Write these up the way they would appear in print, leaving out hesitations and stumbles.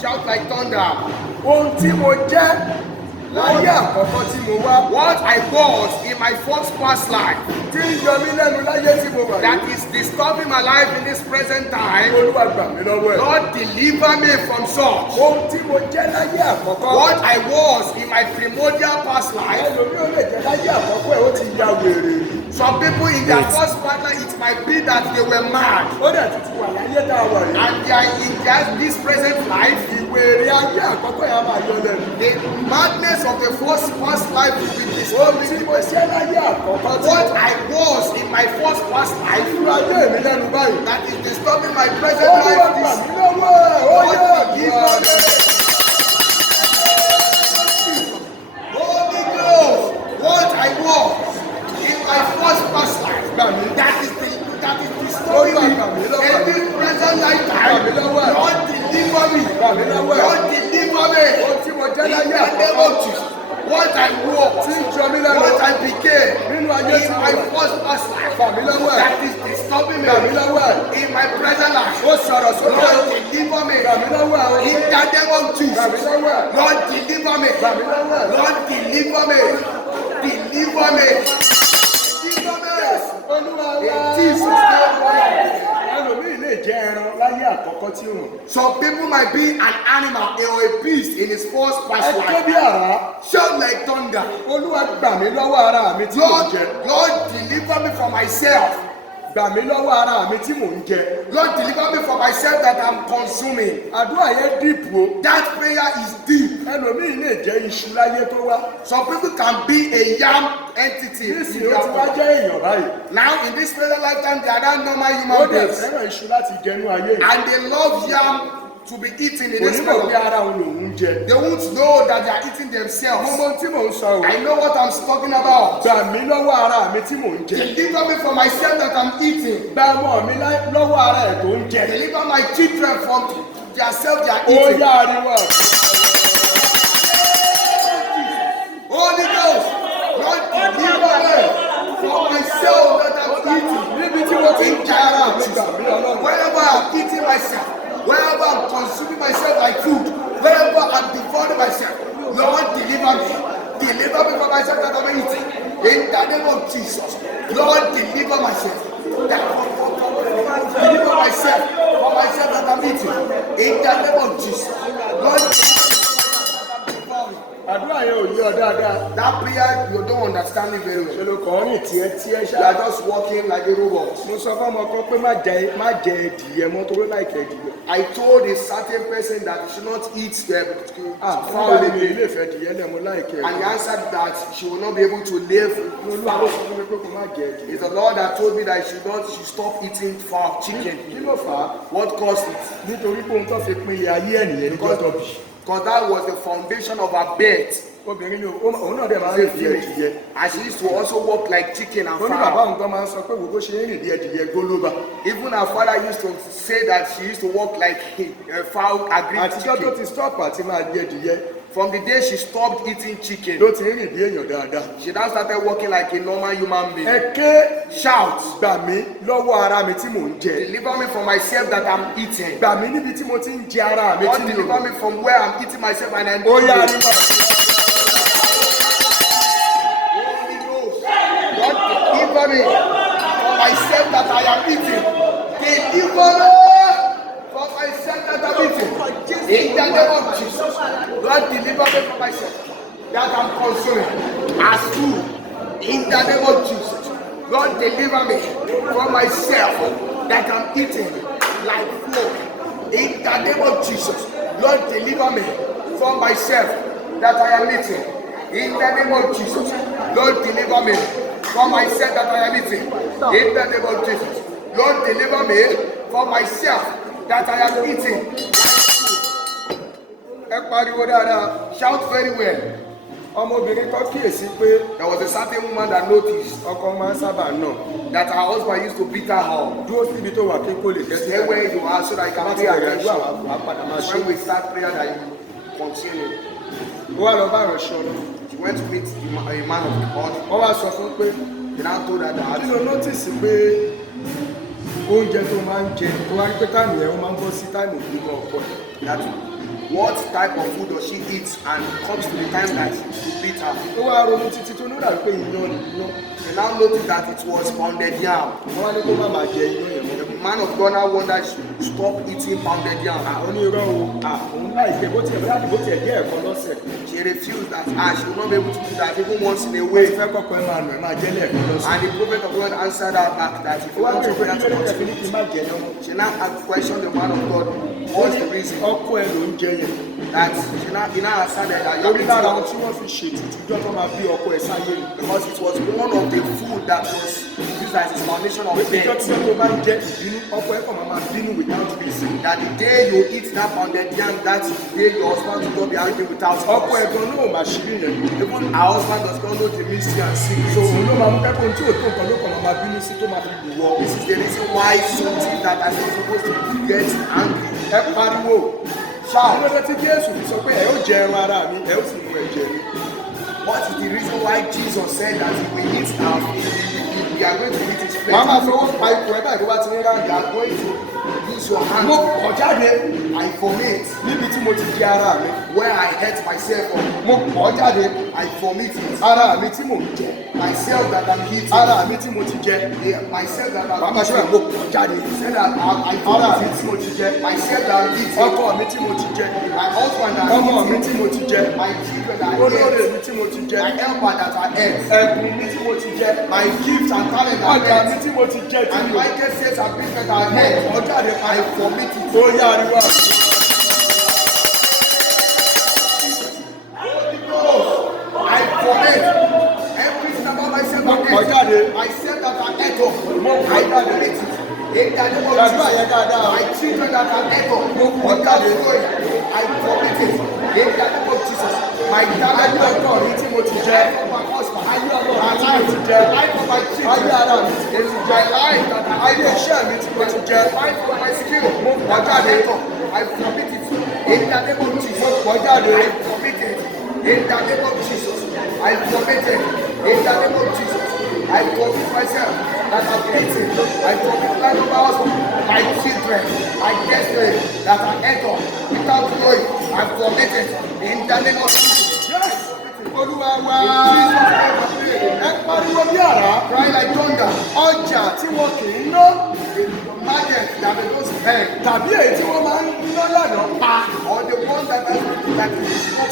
Shout like thunder. Ohun tí mo jẹ́ láyé àkọ́kọ́ tí mo wá. What I was in my first past life. Tí ń yọ mí lẹ́nu láyé tí mo wà. That is disturbing my life in this present time. Olúwa gbà mí lọ́wọ́ ẹ̀. Lord, deliver me from such. Ohun tí mo jẹ́ láyé àkọ́kọ́. What I was in my primordial past life. Ẹlòmíì ò lè jẹ́ láyé àkọ́kọ́ ẹ̀ ó ti ya wèrè. Some people in their first past life, it might be that they were mad. Ó dẹ̀ ti wà láyé tá a wà yìí. And they are in this present life. Ìwèrè ayé àkọ́kọ́ yẹn á máa yọ lẹ́nu. The madness of the first past life will be Ohun disturbing tí the mo person. jẹ́ láyé àkọ́kọ́ tí What I was in my first past life. irú ayé mi lẹ́nu báyìí. That is disturbing my present Olúwa life. gbà mí lọ́wọ́ ẹ̀. Ó yẹ Lord, kí Holy Ghost, what I was In Jesus' name. Ẹlòmíì lè jẹ́ ẹran láyé àkọ́kọ́ tí ó mọ̀. Some people might be an animal or a beast in his first past Ẹ ké life. bí àrá. Shout like thunder. Olúwa gbà mí lọ́wọ́ ara mi tí mò ń jẹ. Lord, deliver me from myself. Gbà mí lọ́wọ́ ara mi tí mò ń jẹ. Lord, deliver me from myself that I'm consuming. Àdúrà yẹn dìpù o. That prayer is deep. Ẹlòmíì lè jẹ́ iṣu láyé tó wá. Some people can be a yam entity. Nísìnyí ó ti wá jẹ́ èèyàn báyìí. Now in this present lifetime they are not normal Ó human dẹ̀ beings. fẹ́ràn iṣu láti jẹnu ayé yìí. And they love yam to be eaten in this Onímọ̀ bí present. ara òun lòún jẹ. They won't know that they are eating Mo themselves. mọ tí mò ń sọ o. I know what I'm talking about. Gbà mí lọ́wọ́ ara mi tí mò ń jẹ. Deliver me from myself that I'm eating. Gba ọmọ mi lọ́wọ́ ara ẹ̀ tó ń jẹ. Deliver my children from their self they are Ó eating. yá ariwo àti. Holy Ghost, Lord, deliver me from myself that I'm eating. Níbi tí mo ti ń jẹ ara mi gbà mí Ọlọ́run. Wherever I'm eating myself, wherever I'm consuming myself like food, wherever I'm devouring myself, Lord, deliver me. Deliver me from myself that I'm eating. In the name of Jesus, Lord, deliver myself. Deliver myself from myself that I'm eating. In the name of Jesus, Lord, Àdúrà yẹn ò yé ọ dáadáa. that prayer you don't understand it very Ṣé well. ló kàn ń rìn tiẹ̀ You ṣá? are just walking like a robot. Mo sọ fún ọmọ kan pé má jẹ ẹdìyẹ mọ́ torí láìkẹ́ ẹdìyẹ. I told a certain person that he should not eat the Fáwọn fowl èmi again. ilé ìfẹ́ ẹdìyẹ lẹ̀ mo láìkẹ́ And he ẹdìyẹ. answered that she will not be able to live Olúwa ló fowl. sọ fún mi pé kò má jẹ ẹdìyẹ. It's the Lord that told me that she should stop eating fowl chicken. Kí ló fà á? What caused it? Nítorí pé ohun tó fi pín ilé ayé ẹ̀nìyẹn ní gbọ́dọ̀ bì. Because that was the foundation of her birth. Obìnrin ni òun náà dẹ̀ máa ń As a rìn bí ẹdìyẹ. female. And she used to also walk like chicken and Ó ní bàbá fowl. òun kan máa ń sọ pé wo bó ṣe ń rìn bí ẹdìyẹ gólóbà. Even her father used to say that she used to walk like a fowl agreed Àtijọ́ tó chicken. ti stop àti máa jẹ ẹdìyẹ From the day she stopped eating chicken, ló ti ń rìn bí èèyàn dáadáa. she now started walking like a normal human being. Ẹ ké Shout, gbà mí lọ́wọ́ ara mi tí mò ń jẹ. deliver me from myself that I'm eating. Gbà mí níbi tí mo ti ń jẹ ara mi tí God mi ò deliver me from where I'm eating myself and I'm Ó yá eating. ariwo. Holy Ghost, God deliver me from myself that I am eating. Deliver me from myself that I'm eating. In the name of Jesus, God deliver me from myself that I'm consuming as food. In the name of Jesus, God deliver me from myself that I'm eating like food. In the name of Jesus, Lord, deliver me from myself that I am eating. In the name of Jesus, Lord, deliver me from myself that I am eating. In the name of Jesus, Lord, deliver me from myself that I am eating. Ẹ pariwo dáadáa. Shout very well. Ọmọbìnrin kan kíyèsí pé There was a certain woman that noticed ọkọ máa ń sábà nà. that her husband used to beat her up. Dúró síbi tó wà kí kò lè kẹ́sí. Stay where you are so that you can pay Àgbà attention. wà padà máa ṣe. When we start prayer, that you continue. Ó wá lọ bá ìránṣẹ́ Ọlọ́run. She went to meet a man of God. Wọ́n wá sọ fún pé He now told her that kí ló nọ́tìsì pé oúnjẹ tó máa ń jẹ tó wá rí pé táìmù yẹn ó máa ń bọ́ sí táìmù ìgbìmọ̀ ọ̀pọ̀ ẹ̀. that what type of food does she eat and comes to the time that she beat her. Ó wá ronú títí tó nígbà pé iyán ni iyán. She now noticed that it was pounded yam. Wọ́n wá ní kó má máa jẹ iyán yẹn mọ́. The man of God now wondered she stop eating pounded yam. Ó ní irọ́ o, òun láìpẹ́ bó tiẹ̀ bó tiẹ̀ jẹ́ ẹ̀kan lọ́sẹ̀. She refused that she will not be able to do that even once in a Ó way. fẹ́ kọ́kọ́ ẹ máa nà ẹ máa jẹ́ lẹ́ẹ̀kan lọ́sẹ̀. And the prophet of God answered her back that if Ó you wá want bẹ̀rẹ̀ to pé pray kí to ló dé tẹ̀sí ní continue. kí n má jẹ yán mọ́. She now questioned the man of God, Ó what's ní the reason? ọkọ ẹ ló ń jẹ yẹn. That he now answered that you Lórí lára ohun are tí wọ́n fi ṣètùtù ìjọ tó máa bí ọkọ ẹ sáyé ni. because it was one of the food that was used as his foundation of Ìjọ death. tí wọ́n bá ń jẹ ìbínú ọkọ ẹ kàn máa bínú without reason. That the day you eat that pounded yam, that's the day your husband will not be angry without Ọkọ ẹ cause. gan náà ò máa ṣírí yẹn. Even our husband does not know the mystery and So secret. òun ló máa mú kẹ́kọ̀ọ́ tí ò tó nǹkan ló kàn máa bínú sí tó máa fi lù wọ́. This is the reason why something that is not supposed to get angry. Ẹ pariwo. Ṣáà lọ́dọ̀ tí Jésù fi sọ pé ẹ ó jẹ ẹran ara mi, ẹ ó sì mú ẹ̀jẹ̀ mi. What is the reason why Jesus said that if we eat our You are going to eat his flesh. Wàá máa fọwọ́ pa ipò ẹ̀ báyìí bó bá ti ní ráńgà. You are going to use your hand. Mo pọ̀ jáde I vomit níbi tí mo ti jẹ ara mi. where I hurt myself on. Mo pọ̀ jáde I vomit it. ara mi tí mò ń jẹ. Myself that I'm eating. Ara mi tí mo ti jẹ. Myself that Wàá I'm máa ṣe báyìí, mo pọ̀ jáde. Say that I Ara vomit mi it. tí mo ti jẹ. Myself that I'm eating. Ọkọ mi tí mo ti jẹ. My husband that Ọmọ I'm mi eating. tí mo ti jẹ. My children that I Olóore eat. mi tí mo ti jẹ. My helper that I eat. Ẹ̀bùn mi tí mo ti jẹ. My gifts and talent that Ọjà I mi eat. tí mo ti jẹ tí And mi ò. my gifts and business that I eat. Mo pọ̀ jáde I padà. vomit it. Ó yá ariwo àti. Holy Ghost, I vomit everything about myself Mo I pọ̀ ate. jáde. Myself that I ate up. Mo I pọ̀ jáde. vomit it. In the name of Gbàdúrà yẹn Jesus. dáadáa. My children that I ate up. Mo pọ̀ Without jáde. knowing, I vomit it. In the name of Jesus. My talent, Ayé my ọkọ mi tí mo ti jẹ. life of my husband. Ayé ọmọ My mi tí mo life, ti the jẹ. life of my Ayé children. ara mi tí mo ti jẹ. My life that I Ayé ate up. iṣẹ́ mi tí mo ti jẹ. The life of my spirit. Mo pọ̀ jáde. I vomit it. In the name of Jesus. Mo pọ̀ jáde. I vomit it. In the name of Jesus. I vomit it. In the name of Jesus. I commit myself that I'm eating. I commit my husband, my children, my destiny that I enter without knowing. I vomit it. In the name of Jesus. Yes. Olúwa wa. In Jesus' name I pray. Ẹ pariwo bí àrá. Cry like thunder. Ọjà tí wọn kì í ná. Market that they don't spend. Tàbí èyí tí wọ́n máa ń ná lànà pa. Or the one that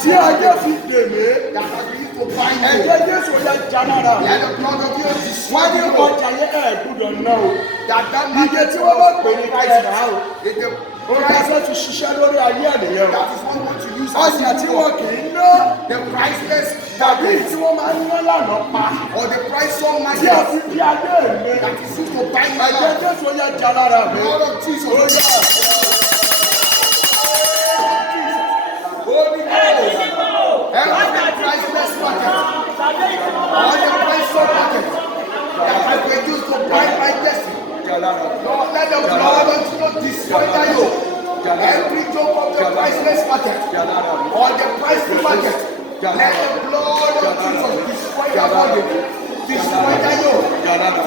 Tí ajé fi dè mí. that has been used to bind you. Ẹ̀jẹ̀ Jésù yẹ jánára. Let the blood of Jesus Wọ́n destroy ní you. ọjà yẹn ẹ̀ gbúdọ̀ ná o. That Iye market tí wọ́n bá pè ní káyọ̀dá o. is the Òun ká fẹ́ fi ṣiṣẹ́ lórí ayé ènìyàn o. that is what we want to use Ọjà tí wọn kì í ná. the priceless Tàbí èyí tí wọ́n máa ń ná lànà pa. or the price some Tí a market fi di ayé mi. that is used to bind my Ẹ̀jẹ̀ life. Jésù yẹ jánára mi. Blood of Jesus. Ó yá. Holy Ghost. Every priceless market or the price some market that has been used to bind my destiny. Lord, let the blood of Jesus destroy that yoke. Every yoke of the priceless market or the priceless market, let the blood of Jesus destroy that body. Destroy that yoke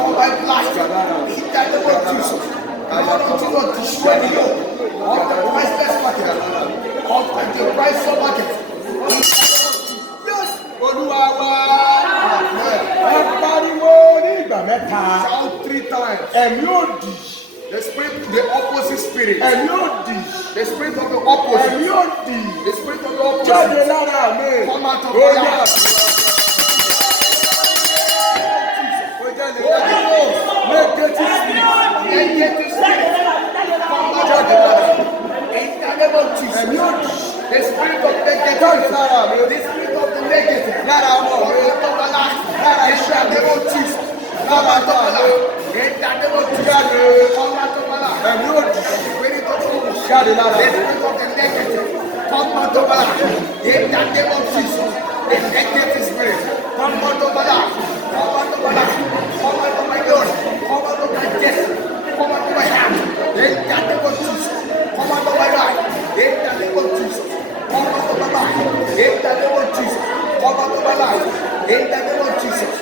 for my life. In the name of Jesus. Blood of Jesus destroy the yoke of the priceless market of the priceless market. Yes, Olúwa wa. Amen. Ẹ pariwo ní ìgbà mẹ́ta. Shout 3 times. Ẹ̀mí òdì. The spirit, the opposite spirit. Ẹ̀mí òdì. The spirit of the opposite. Ẹ̀mí òdì. The spirit of the Jáde opposite. lára mi. Come out of Ó my yá. life. Ó jáde lára mi. Negative spirit. Negative spirit. Come out Jáde of lára my mi. life. In the name of Jesus. Ẹ̀mí òdì. The spirit of Jáde negativity. lára mi. The spirit of the negative. Lára ọmọ Come mi. out of my life. Lára In iṣẹ́ the mi. name of Jesus. Come out of my life. In the name of Jesus. Jáde. Come out of my life. Ẹ̀mí òdì. The spirit of the Jáde lára The mi. spirit of the negative. Come out of my life. In the name of Jesus. The negative spirit. Come out of my life. Come out of my life. Come out of my Lord. Come out of my destiny. Come out of my heart. In the name of Jesus. Come out of my life. In the name of Jesus. Come out of my life. In the name of Jesus. Come out of my life. In the name of Jesus.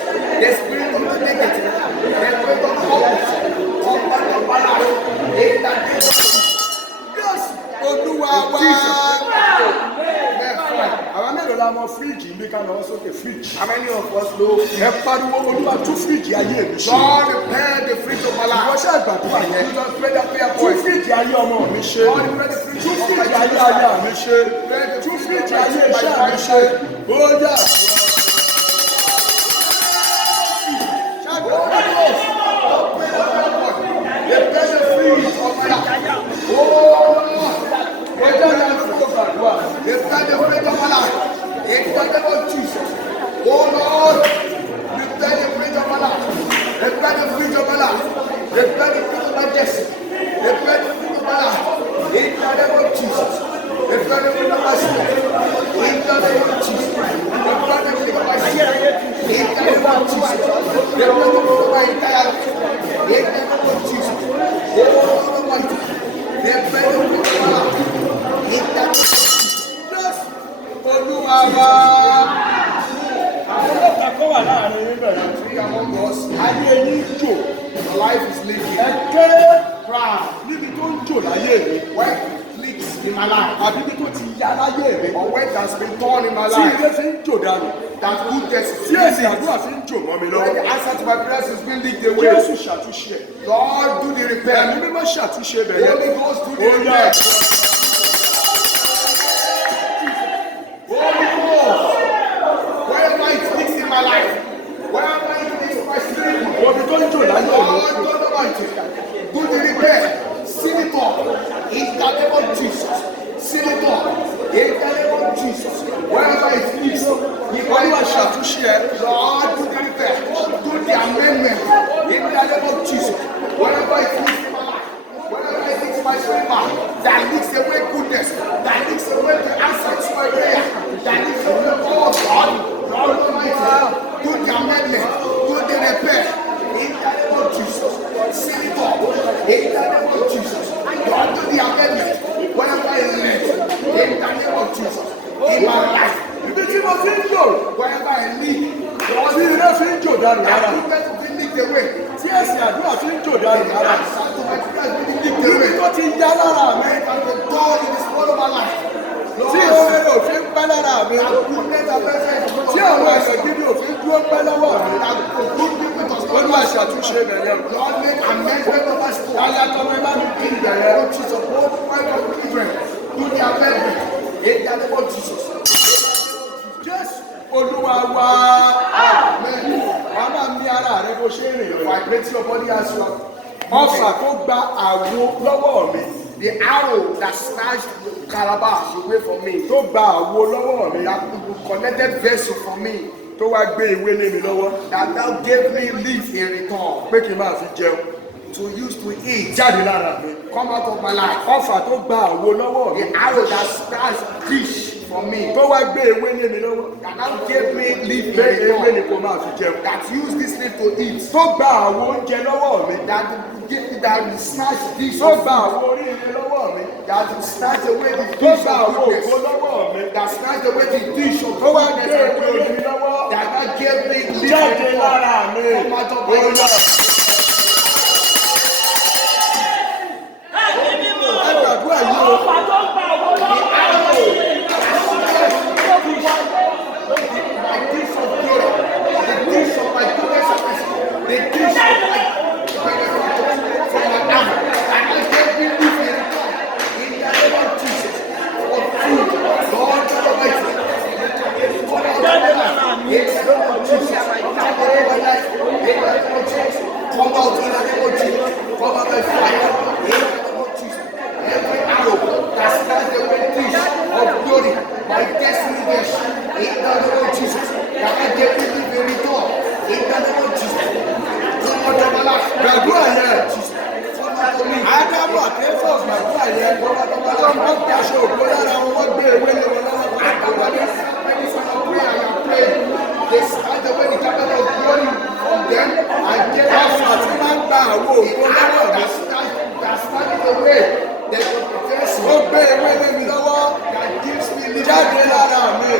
The spirit of the negative. The spirit of the opposite. Come out of my life. In the name of Jesus. Yes, Olúwa wa. Àwọn mélòó la mọ fíríjì ní ká lọ sókè fíríjì. How many of us know? Ẹ pariwo Olúwa tú fíríjì ayé mi ṣe. God repair the fridge of my Ìwọ life. ṣáà gbàdúrà yẹn. Jesus pray that prayer Tú point. fíríjì ayé ọmọ mi ṣe. God repair the fridge Tú of my fíríjì ayé children's aya life. mi ṣe. Tú fíríjì ayé iṣẹ́ mi ṣe. Ó yá. Holy Ghost, God pray that prayer point. Repair the fridge of my life. Oh Lord, repair the fridge of my life. Repair the fridge of my life. In the name of Jesus. Oh Lord, repair the fridge of my life. Repair the fridge of my life. Repair the fridge of my destiny. Repair the fridge of my life. In the name of Jesus. Repair the fridge of my spirit. In the name of Jesus. Repair the fridge of my spirit. In the name of Jesus. Repair the fridge of my entire life. In the name of Jesus. Oh Lord Almighty. Repair the fridge of my life. In the name of Jesus. Olúwa wa. Àwọn ọlọ́pàá kọ́ wà láàrin yín bẹ̀rẹ̀. There are three among us. Ayé yín jò. Your life is living. Ẹ ké Cry. níbi tó ń jò láyé mi. When it leaks in my life. Àbí bí tó ti ya láyé mi. Or when it has been torn in my Tí life. ilé fi ń jò dànù. That goodness is Tí èsì leaking. àdúrà fi ń jò mọ́ mi When lọ́wọ́. the answer to my prayers is being leaked away. Jésù ṣàtúnṣe ẹ̀. Lord, do the Ẹ̀mí repair. mímọ́ ṣàtúnṣe bẹ̀rẹ̀. Holy Ghost, do the Ó yá. repair. Holy Ghost, wherever it leaks in my life, wherever it leaks in my spirit, Omi tó ń jò láyé mi. Lord God Almighty, do the repair. Seal it up in the name of Jesus. Seal it up in the name of Jesus. Wherever it leaks, Olúwa ṣàtúnṣe ẹ̀. Lord, do the repair. Do the amendment in the name of Jesus. Wherever it leaks in my life, wherever it leaks in my spirit, that leaks away goodness, that leaks away the answer to my prayer, that leaks away all God, Lord Almighty, do the amendment, do the repair in the name of Jesus. Seal it up in the name of Jesus. Lord, do the amendment wherever it leaks in the name of Jesus. In my life, Ibi tí mo ti ń jò. wherever I leak, Lord, Tí ilé fi ń jò dànù that lára. goodness will be leaked away. Tí èsì àdúrà fi ń jò dànù lára. Answer to my prayers will be leaked Ibi away. tó ti ya lára mi. And the door in the small of my life. Tí Lord, oore rẹ̀ ò fi ń pẹ́ lára mi. that goodness and presence in front Tí of my àwọn life. ẹ̀sẹ̀ gidi ò fi ń dúró pẹ́ lọ́wọ́ mi. That good people does not Olúwa ṣàtúnṣe bẹ̀rẹ̀. Lord, make amendment of my story. Aya tọmọ ẹ bá mi kí In the ìbẹ̀rẹ̀. name of Jesus, both wife and children, do the amendment. In the name of Jesus. Jésù Olúwa wá. Amen. Wàá máa mi ara rẹ bó ṣe ń rìn rẹ̀. Vibrate your body as well. Ọfà tó gba àwo lọ́wọ́ mi. The arrow that snatched calabash away from me, Tó gba àwo lọ́wọ́ mi. that connected vessel from me, Tó wá gbé ìwé lé mi lọ́wọ́. that thou gave me leaf in return Pé kí n máa fi jẹun. to use to eat, Jáde lára mi. come out of my life. Ọfà tó gba àwo lọ́wọ́ mi. The arrow that snatched dish from me, Tó wá gbé ewé lé mi lọ́wọ́. that now gave me leaf in Pé ewé ni return, kò máa fi jẹun. that used this leaf to eat, Tó gba àwo oúnjẹ lọ́wọ́ mi. that snatched dish Tó of gba food, àwo oríire lọ́wọ́ mi. that snatched away the Tó dish gba of àwo goodness, ògo lọ́wọ́ mi. that snatched away the dish of Tó wá gbé goodness and ewé lé glory, mi lọ́wọ́. that now gave me leaf in Jáde return. lára mi. Come out of my Ó yá. life. Ẹ gbàdúrà yìí o. My dish of glory, the dish of my goodness and mercy, the dish of my benefit from my arm, and I gave me leaf in return. In the name of Jesus, for food, Lord God Almighty, come out of my life. In the name of Jesus, come out of my life. In the name of Jesus, come out in the name of Jesus, come out by fire. In the name of Jesus, every arrow that stands the way dish of glory, my destiny dish. In the name of Jesus, that I gave me leave in return. In the name of Jesus, come out of my life. Gbàdúrà yẹn. Come out of me. Ádámù àti Éfà gbàdúrà yẹn. Wọ́n gbé aṣọ ògbó lára wọn, wọ́n gbé ewé lé wọn lọ́wọ́. They start the way the capital of glory from them and get Ọfà tí máa ń gba àwo ògo lọ́wọ́ mi. that started the way that the person Ó gbé ewé lé mi lọ́wọ́. that gives me living Jáde lára mi.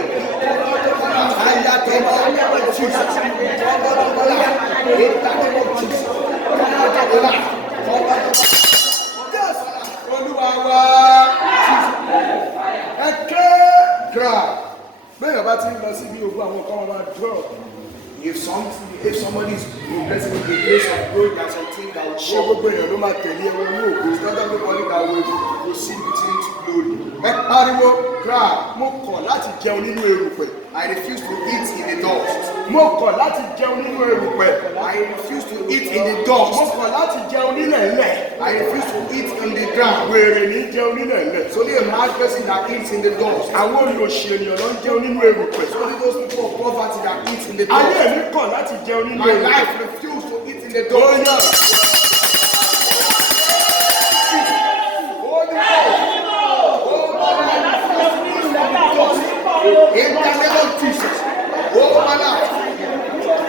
Aya tọmọ ọmọ Jesus. Come out of my life. In the name of Jesus. Come out of my life. Come out of Yes. Olúwa wá. Ẹ ké. cry. Bẹ́ẹ̀ bá ti ń lọ síbi ògùn àwọn kan máa drop. If somebody is blessed with the grace of God, there's something that will Ṣé show. gbogbo èèyàn ló máa tẹ̀lé ẹwọ ní ògo? It's not everybody that will proceed with you into glory. Ẹ pariwo. Cry. Mo kọ̀ láti jẹun nínú erùpẹ̀. I refuse to eat in the dust. Mo kọ̀ láti jẹun nínú erùpẹ̀. I refuse to eat in the Mo dust. kọ̀ láti jẹun nílẹ̀ ńlẹ̀. I refuse to eat in the ground. Wèrè ní jẹun nílẹ̀ ńlẹ̀. It's only a mad person that eats in the dust. Àwọn olùsí ènìyàn ló ń jẹun nínú erùpẹ̀. It's only those people of poverty that eat in the Ayé dust. mi kọ̀ láti jẹun nínú My erùpẹ̀. life refused to eat in the Ó dust. yá. Holy Ghost. Oh, my life refused to eat in the dust. In the name of Jesus. Oh, my life.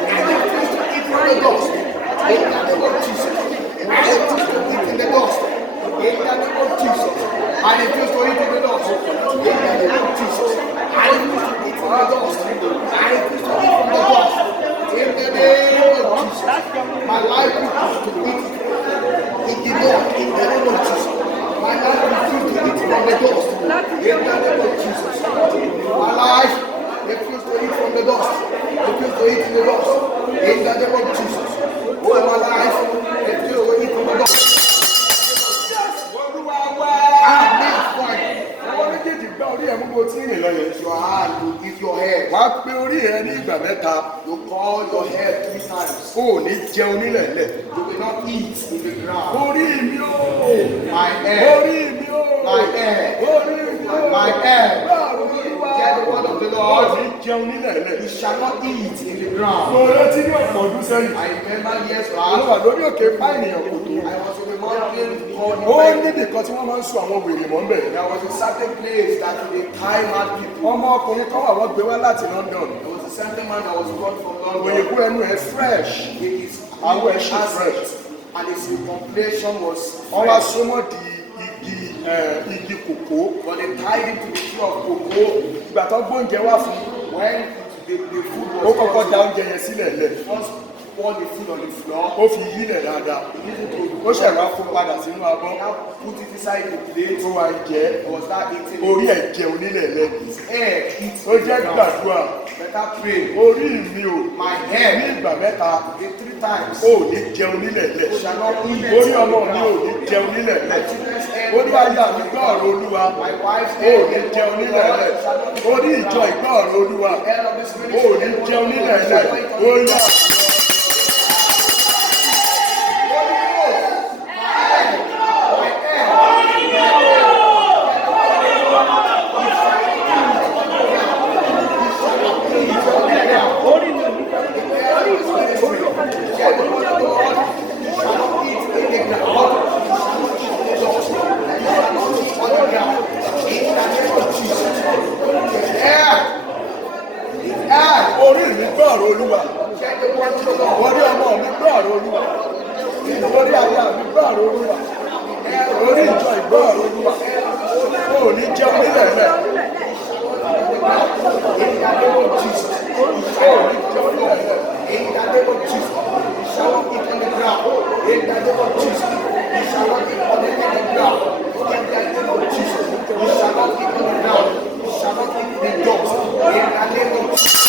I refuse to eat in the dust. In the name of Jesus. I refuse to eat in the dust. In the name of Jesus. I refuse to eat in the dust. In the name of Jesus. I refuse to eat from the dust. I refuse to eat from the dust. In the name of Jesus. My life refused to eat in the door. In the name of Jesus. My life refused to eat from the dust. In the name of Jesus. My life refused to eat from the dust. Refused to eat in the dust. In the name of Jesus. Oh, my life refused to eat from the dust. Amen. Àwọn méjèèjì gbá orí ẹ̀ mú bó tí ń rìn lọ yẹn. Your hand will give your head. Wàá pe orí ẹ ní ìgbà mẹ́ta. You call your head 3 times. O ò ní jẹun nílẹ̀ lẹ̀. You will not eat in the ground. Orí mi o. My head. Orí mi o. My head. Orí mi o. My head. Báwo ni wá? Hear the word of the O Lord. ò ní jẹun nílẹ̀ lẹ̀. You shall not eat in the ground. Mo rántí ní ọ̀pọ̀ ọdún sẹ́yìn. I remember years Mo back. wà lórí òkè Fáìnìyàn kò tó. I was in a mountain called Ó níbì kan tí wọ́n máa ń sọ àwọn wèrè mọ́ bẹ̀. There was a certain place that they tie mad people. Ọmọ ọkùnrin kan wà wọ́n gbé wá láti London. There was a certain man that was brought from London. Òyìnbó ẹnu ẹ̀ fresh. His Àwọ̀ ẹ̀ ṣì fresh. and his complexion was Wọ́n wá fresh. súnmọ́ di igi kòkó. But they tied him to the tree of cocoa. Ìgbà tó gbóúnjẹ wá fún un. When the food was Ó kọ́kọ́ da oúnjẹ yẹn sílẹ̀ lẹ̀. first pour the food on the floor. Ó fi yílẹ̀ dáadáa. Ó ṣẹ̀ wá fún padà sínú abọ́. Now put it inside the plate. Ó wá jẹ́. Was that eating? Orí ẹ̀ jẹun nílẹ̀ lẹ̀. His head eat. Ó jẹ́ gbàdúrà. Better pray. Orí mi ò. My head Ní ìgbà mẹ́ta. in 3 times. Ó ní jẹun nílẹ̀ lẹ̀. Shall not eat. Orí ọmọ mi ò ní jẹun nílẹ̀ My lẹ̀. children's head. Orí ayé mi gbọ́ ọ̀rọ̀ Olúwa. My wife's Ó head. ní jẹun nílẹ̀ lẹ̀. Orí ìjọ ìgbọ́ ọ̀rọ̀ Olúwa. Head of this Ó ministry. ní jẹun nílẹ̀ lẹ̀. Ó yá. Orí mi gbọ́ ọ̀rọ̀ Olúwa. Orí ọmọ mi gbọ́ ọ̀rọ̀ Olúwa. Orí aya mi gbọ́ ọ̀rọ̀ Olúwa. Orí ìjọ ìgbọ́ ọ̀rọ̀ Olúwa. Ó ní jẹun nílẹ̀ lẹ̀. In the name of Jesus. Ó ní jẹun nílẹ̀ lẹ̀. In the name of Jesus. You shall not eat on the ground. In the name of Jesus. You shall not eat on the ground. In the name of Jesus. You shall not eat on the ground. You shall not eat the dust. In the name of Jesus.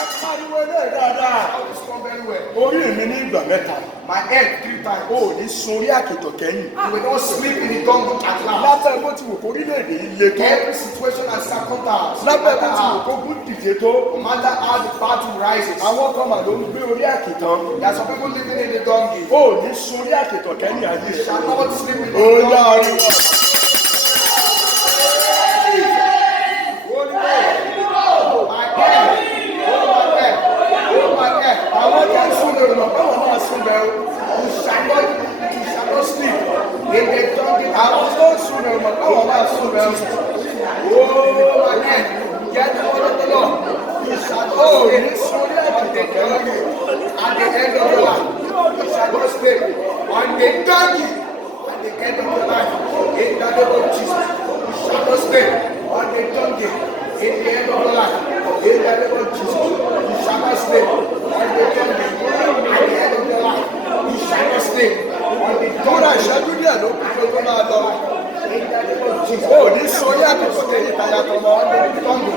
Ẹ pariwo ilé dáadáa. How to respond very well. Orí mi ní ìgbà mẹ́ta. My head 3 times. Ó ní sun orí àkìtọ̀ kẹ́yìn. You will not sleep in the dung at last. Lábẹ́ bó ti wù kó orílẹ̀-èdè yìí le tó. Every situation and circumstance. Lábẹ́ bó ti wù kó gún dìde tó. No matter how the battle rises. Àwọn kan mà ló ń gbé orí àkìtàn. There are some people living in the donkey. Ó ní sun orí àkìtọ̀ kẹ́yìn ayé. You shall not sleep in the Ó yá donkey. ariwo. Àwọn kan sún lè lọ, báwọn máa sún bẹ́ẹ̀ o. You shall not sleep in the donkey. Àwọn tó sún lè lọ, báwọn máa sún bẹ́ẹ̀ o. Oh my God, get the word of the Lord. You shall Ó not ní sleep sun orí àkìtọ̀ kẹ́yìn. at the end of your life. You shall not sleep on the donkey at the end of your life. In the name of Jesus, you shall not sleep on the donkey in the end of your life. In the name of Jesus, you shall not sleep on the donkey at the end of your life. You shall not sleep on the Múra donkey. ìṣẹ́jú díẹ̀ ló kù tó tó máa lọ. In the name of Jesus, Ó ní sun orí àkìtọ̀ kẹ́yìn táyà tọmọ. on the donkey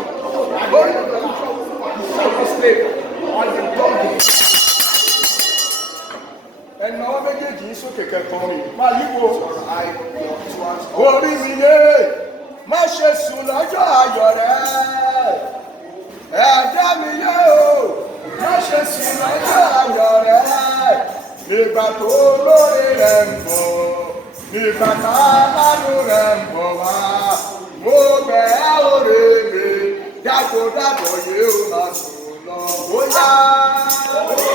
at the end of your life. You shall not sleep on the donkey. Ẹnu ọwọ́ méjèèjì yín sókè kẹ̀kọ́ rìn. Máa yípo. I your two hands up. Orí mi lé. Má ṣe sùn lọ́jọ́ ayọ̀ rẹ̀. Ẹ̀dá mi yé o. Má ṣe sùn lọ́jọ́ ayọ̀ rẹ̀. Nígbà tó lórí rẹ̀ ń bọ̀. Nígbà tá lánú rẹ̀ ń bọ̀ wá. Mo bẹ̀ ẹ́ òrè mi. Dàgbòdàgbò yé o máa sùn lọ. Ó yá. Orí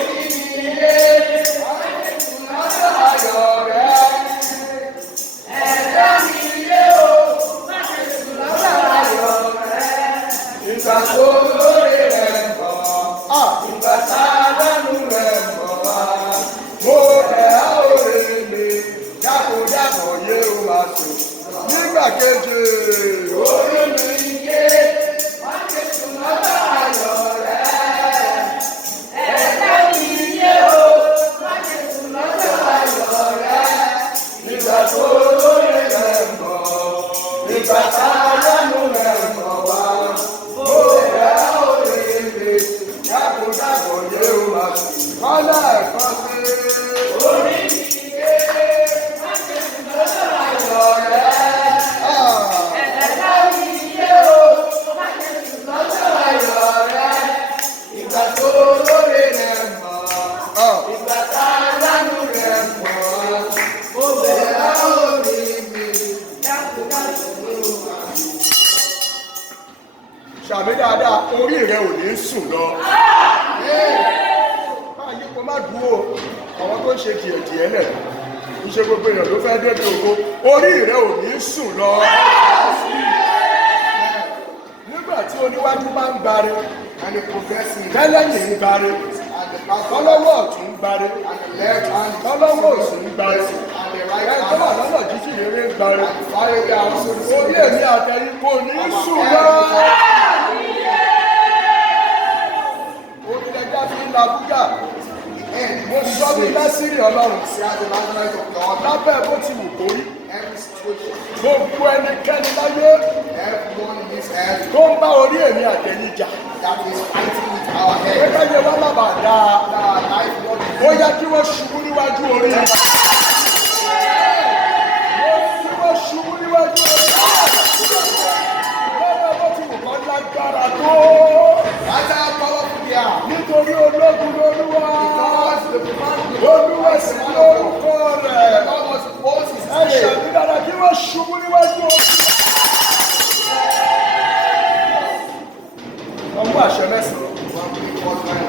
mi lé. Má ṣe sùn lọ́jọ́ ayọ̀ rẹ̀. Ẹ̀dá mi yé o. Má ṣe sùn lọ́jọ́ ayọ̀ rẹ̀. Nígbà tó lórí rẹ̀ ń bọ̀. Nígbà tá lánú rẹ̀ ń bọ̀ wá. Mo bẹ̀ ẹ́ òrè mi. Dàgbòdàgbò yé o máa sùn. Nígbà keje. Orí mi yé. Má ṣe sùn lọ́jọ́ ayọ̀ rẹ̀. Ọlá ẹ̀kọ́ sí. Orí mi gbé, má ṣe sùn lọ́jọ́ ayọ̀ rẹ̀. Ẹ̀dá mi yé o, má ṣe sùn lọ́jọ́ ayọ̀ rẹ̀. Ìgbà tó lóore rẹ̀ mọ̀, ìgbà tá a lánú rẹ̀ mọ̀, ó bẹ̀rẹ̀ orí mi, dákúdákú ló wà. Ṣàmì dáadáa, orí rẹ̀ ò ní sùn lọ. Báyìí kò má dúró, àwọn tó ń ṣe díẹ̀díẹ̀ lẹ̀, iṣẹ́ gbogbo èèyàn ló fẹ́ débi ògo, orí rẹ̀ ò ní sùn lọ. Nígbà tí oníwájú bá ń gbari, tẹ́lẹ̀yìn ń gbari, tọ́lọ́wọ́ ọ̀tún ń gbari, tọ́lọ́wọ́ òsì ń gbari, tọ́lọ́ lọ́nà jíjìn rere ń gbari, orí èmi àtẹ̀yìn kò ní sùn lọ. Orí ẹja fi ń labúgà, mo sọ ní lásìrì Ọlọ́run, lábẹ́ bó ti wù kó rí. Gbogbo ẹnikẹ́ni láyé tó ń bá orí èmi àtẹ̀yìn jà. Gẹ́gẹ́ bí wọ́n má bàa dáa, ó yẹ kí wọ́n ṣubú níwájú orí. Kí wọ́n ṣubú níwájú orí. Lọ́wọ́ bó ti wù kọ́ lágbára tó. Nítorí ológun lolúwa. Olúwa sì ní orúkọ rẹ̀. Ẹ̀ṣẹ̀ mi dára kí wọ́n ṣubú níwájú orí. Ọmọ àṣẹ mẹ́sàn-án.